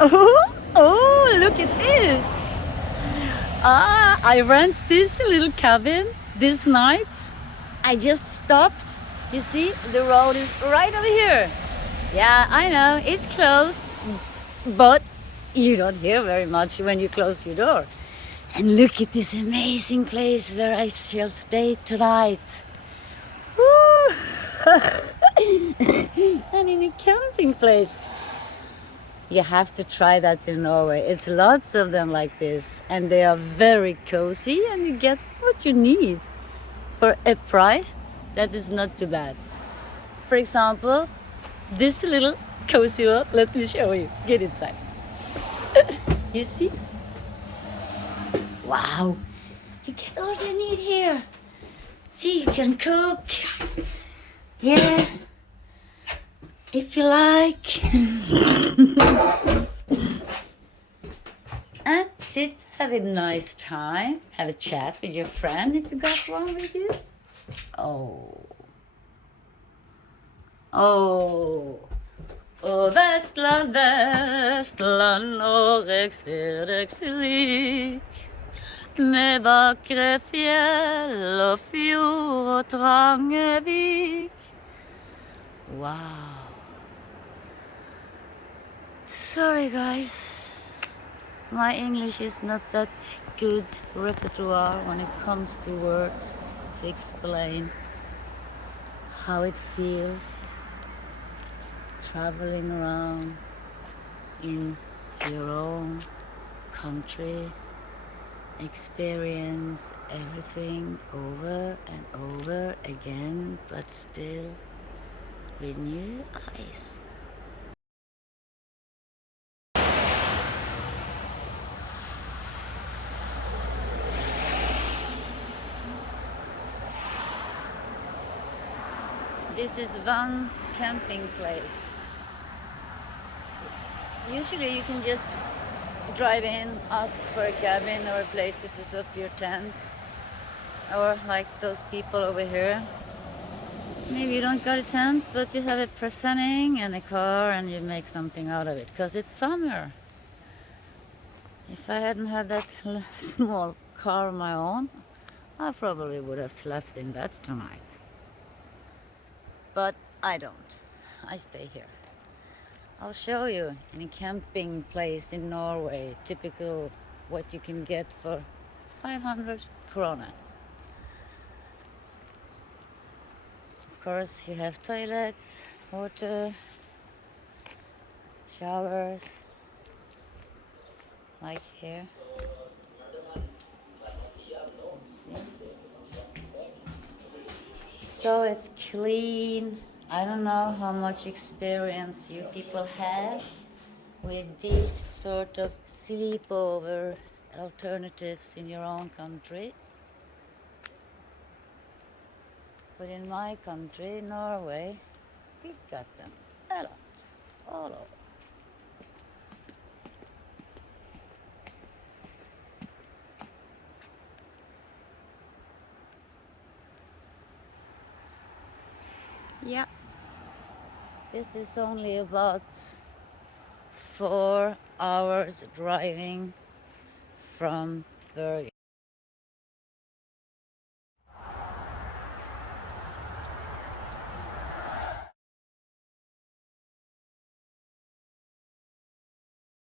Oh, look at this. I rent this little cabin this night. I just stopped. You see, the road is right over here. Yeah, I know, it's close, but you don't hear very much when you close your door. And look at this amazing place where I shall stay tonight. Woo! And in a camping place. You have to try that in Norway. It's lots of them like this, and they are very cozy, and you get what you need for a price that is not too bad. For example, this little cozy one, let me show you. Get inside. You see? Wow, you get all you need here. See, you can cook. Yeah, if you like. And sit, have a nice time, have a chat with your friend if you got one with you. Oh. Å Vestland, Vestland, Noreg ser deg slik. Med vakre fjell og fjord og trange vik. Wow. Sorry guys, my English is not that good repertoire when it comes to words to explain how it feels traveling around in your own country, experience everything over and over again, but still with new eyes. This is VANG camping place. Usually you can just drive in, ask for a cabin or a place to put up your tent. Or like those people over here. Maybe you don't got a tent, but you have a presenning and a car and you make something out of it. Because it's summer. If I hadn't had that small car of my own, I probably would have slept in that tonight. But I don't. I stay here. I'll show you in a camping place in Norway, typical what you can get for 500 krona. Of course, you have toilets, water, showers, like here. See? So it's clean. I don't know how much experience you people have with these sort of sleepover alternatives in your own country. But in my country, Norway, we got them a lot, all over. Yeah, this is only about 4 hours driving from Bergen.